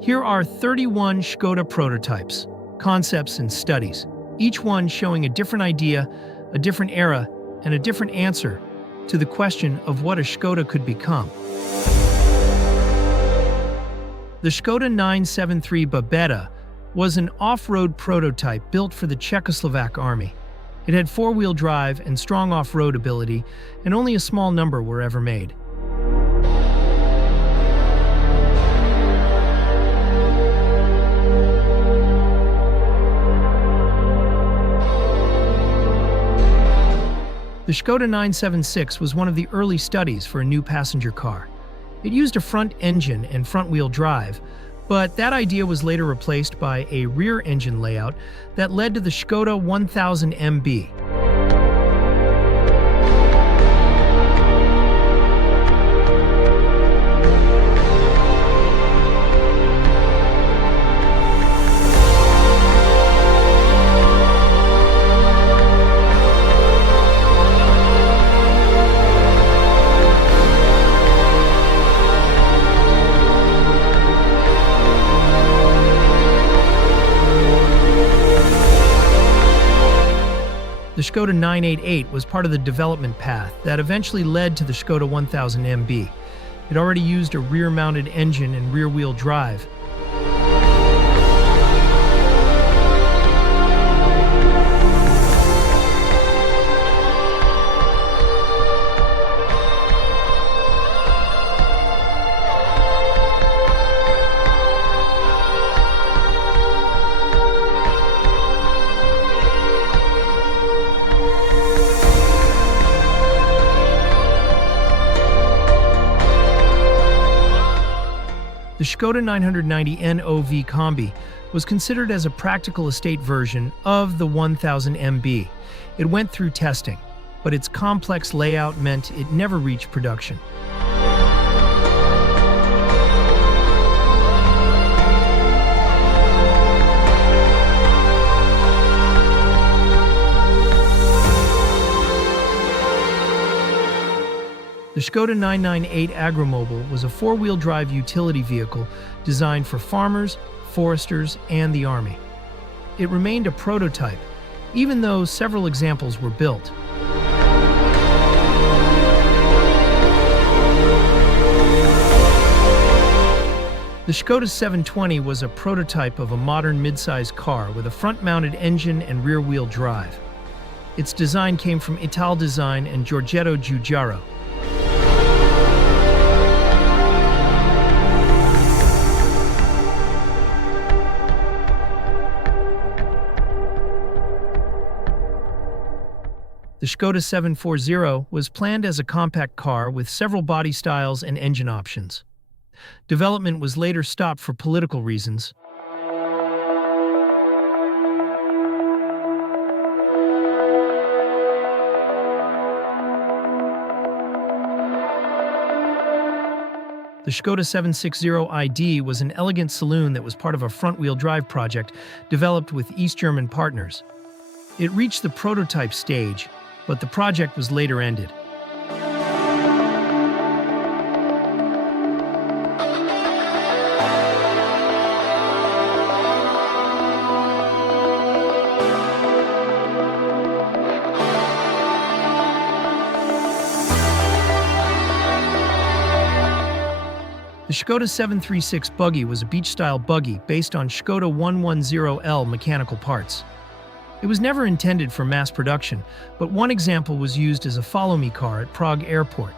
Here are 31 Škoda prototypes, concepts, and studies, each one showing a different idea, a different era, and a different answer to the question of what a Škoda could become. The Škoda 973 Babeta was an off-road prototype built for the Czechoslovak army. It had four-wheel drive and strong off-road ability, and only a small number were ever made. The Škoda 976 was one of the early studies for a new passenger car. It used a front engine and front-wheel drive, but that idea was later replaced by a rear engine layout that led to the Škoda 1000 MB. The Škoda 988 was part of the development path that eventually led to the Škoda 1000 MB. It already used a rear-mounted engine and rear-wheel drive. The Škoda 990 NOV Combi was considered as a practical estate version of the 1000 MB. It went through testing, but its complex layout meant it never reached production. The Škoda 998 Agromobil was a four-wheel drive utility vehicle designed for farmers, foresters, and the army. It remained a prototype, even though several examples were built. The Škoda 720 was a prototype of a modern mid-size car with a front-mounted engine and rear-wheel drive. Its design came from Ital Design and Giorgetto Giugiaro. The Škoda 740 was planned as a compact car with several body styles and engine options. Development was later stopped for political reasons. The Škoda 760 ID was an elegant saloon that was part of a front-wheel drive project developed with East German partners. It reached the prototype stage, but the project was later ended. The Škoda 736 Buggy was a beach-style buggy based on Škoda 110L mechanical parts. It was never intended for mass production, but one example was used as a follow-me car at Prague Airport.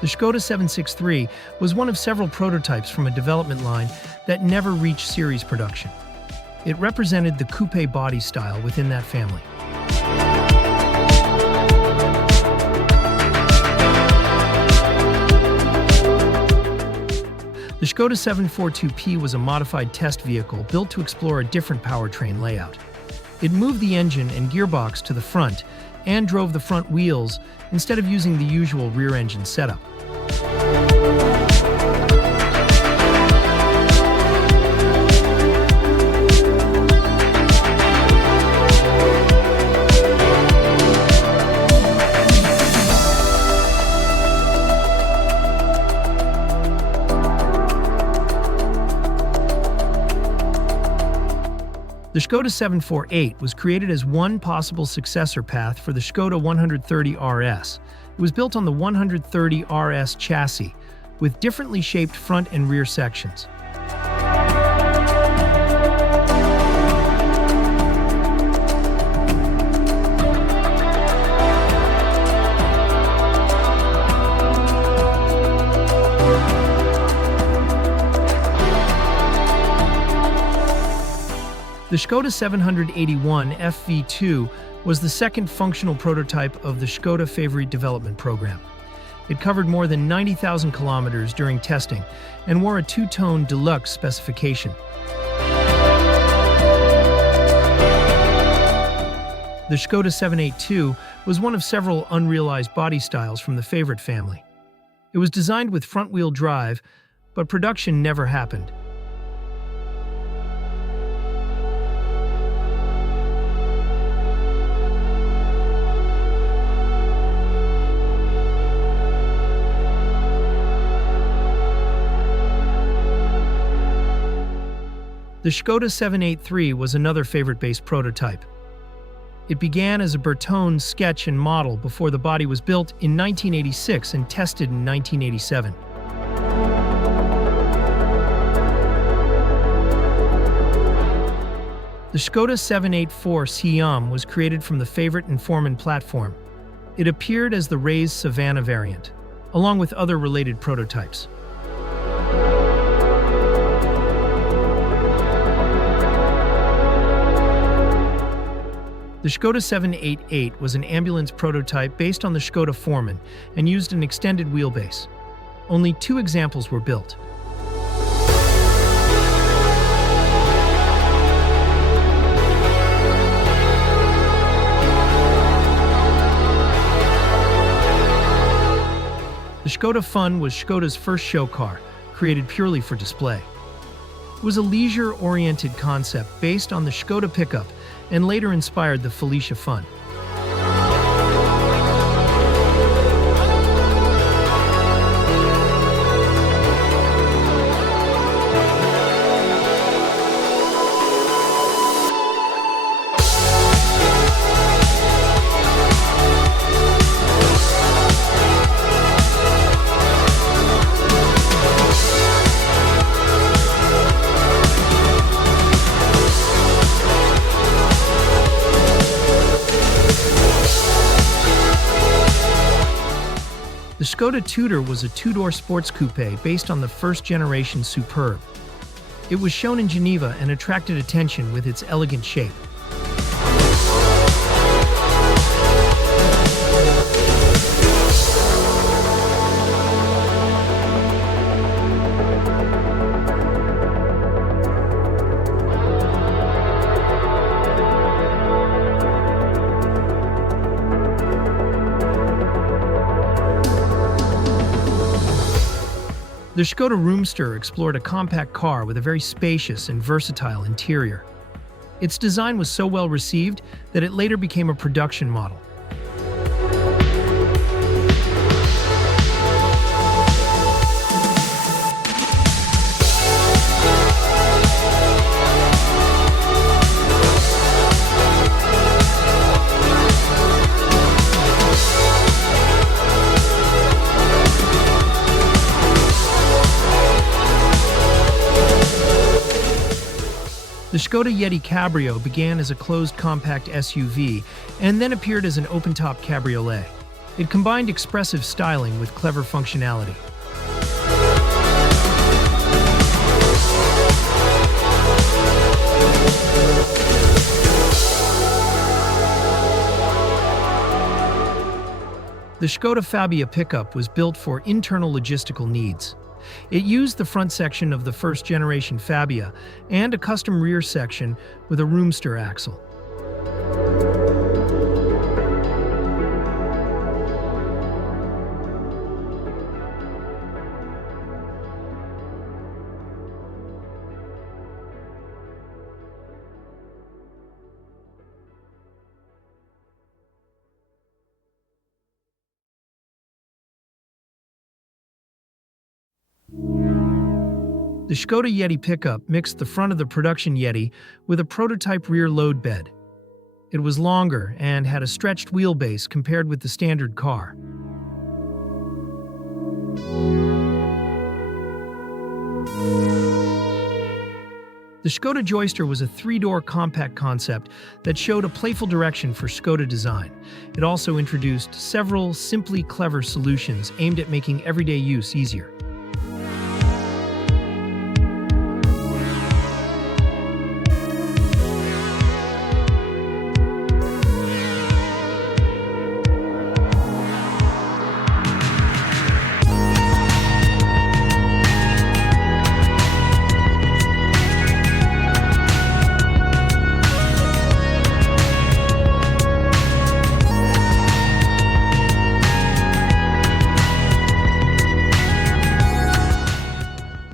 The Škoda 763 was one of several prototypes from a development line that never reached series production. It represented the coupe body style within that family. The Škoda 742P was a modified test vehicle built to explore a different powertrain layout. It moved the engine and gearbox to the front and drove the front wheels instead of using the usual rear engine setup. The Škoda 748 was created as one possible successor path for the Škoda 130 RS. It was built on the 130 RS chassis, with differently shaped front and rear sections. The Škoda 781 FV2 was the second functional prototype of the Škoda Favorite development program. It covered more than 90,000 kilometers during testing and wore a two-tone deluxe specification. The Škoda 782 was one of several unrealized body styles from the Favorite family. It was designed with front-wheel drive, but production never happened. The Škoda 783 was another Favorite-based prototype. It began as a Bertone sketch and model before the body was built in 1986 and tested in 1987. The Škoda 784 Siam was created from the Favorite and Foreman platform. It appeared as the raised Savannah variant, along with other related prototypes. The Škoda 788 was an ambulance prototype based on the Škoda Foreman and used an extended wheelbase. Only 2 examples were built. The Škoda FUN was Škoda's first show car, created purely for display. It was a leisure-oriented concept based on the Škoda pickup and later inspired the Felicia FUN. The Škoda Tudor was a two-door sports coupe based on the first-generation Superb. It was shown in Geneva and attracted attention with its elegant shape. The Škoda Roomster explored a compact car with a very spacious and versatile interior. Its design was so well received that it later became a production model. The Škoda Yeti Cabrio began as a closed compact SUV and then appeared as an open-top cabriolet. It combined expressive styling with clever functionality. The Škoda Fabia pickup was built for internal logistical needs. It used the front section of the first-generation Fabia and a custom rear section with a Roomster axle. The Škoda Yeti pickup mixed the front of the production Yeti with a prototype rear load bed. It was longer and had a stretched wheelbase compared with the standard car. The Škoda Joyster was a three-door compact concept that showed a playful direction for Škoda design. It also introduced several simply clever solutions aimed at making everyday use easier.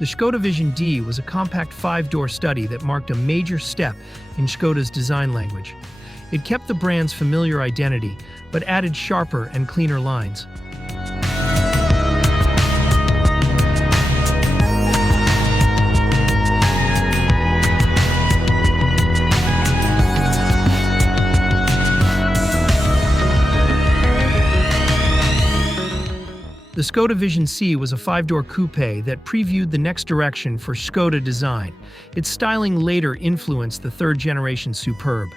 The Škoda Vision D was a compact five-door study that marked a major step in Škoda's design language. It kept the brand's familiar identity, but added sharper and cleaner lines. The Škoda Vision C was a five-door coupe that previewed the next direction for Škoda design. Its styling later influenced the third-generation Superb.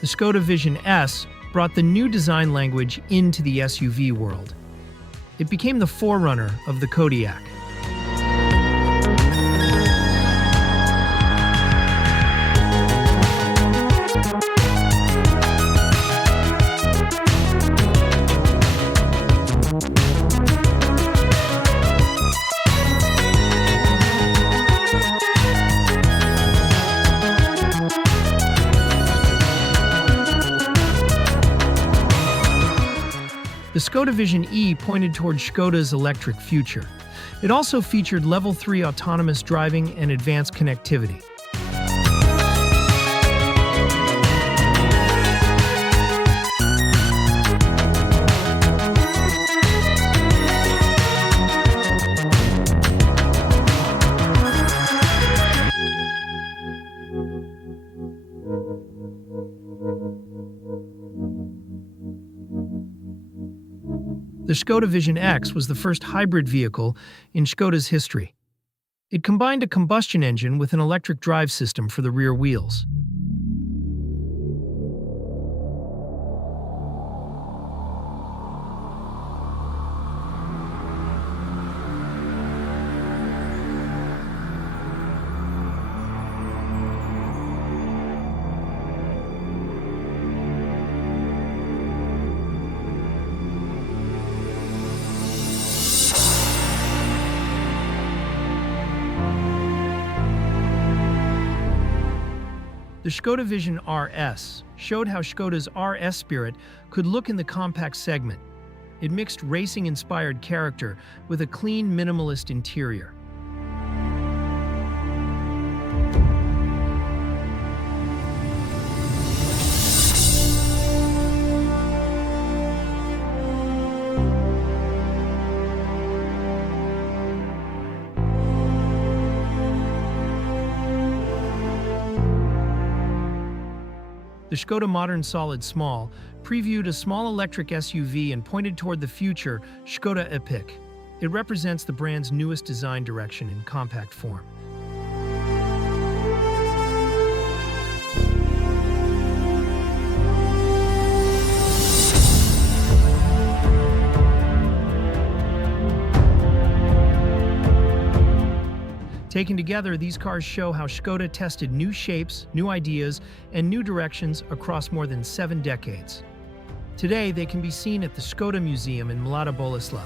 The Škoda Vision S brought the new design language into the SUV world. It became the forerunner of the Kodiaq. The Škoda Vision E pointed toward Škoda's electric future. It also featured Level 3 autonomous driving and advanced connectivity. The Škoda Vision X was the first hybrid vehicle in Škoda's history. It combined a combustion engine with an electric drive system for the rear wheels. The Škoda Vision RS showed how Škoda's RS spirit could look in the compact segment. It mixed racing-inspired character with a clean, minimalist interior. The Škoda Modern Solid Small previewed a small electric SUV and pointed toward the future Škoda Epic. It represents the brand's newest design direction in compact form. Taken together, these cars show how Škoda tested new shapes, new ideas, and new directions across more than 7 decades. Today, they can be seen at the Škoda Museum in Mlada Boleslav.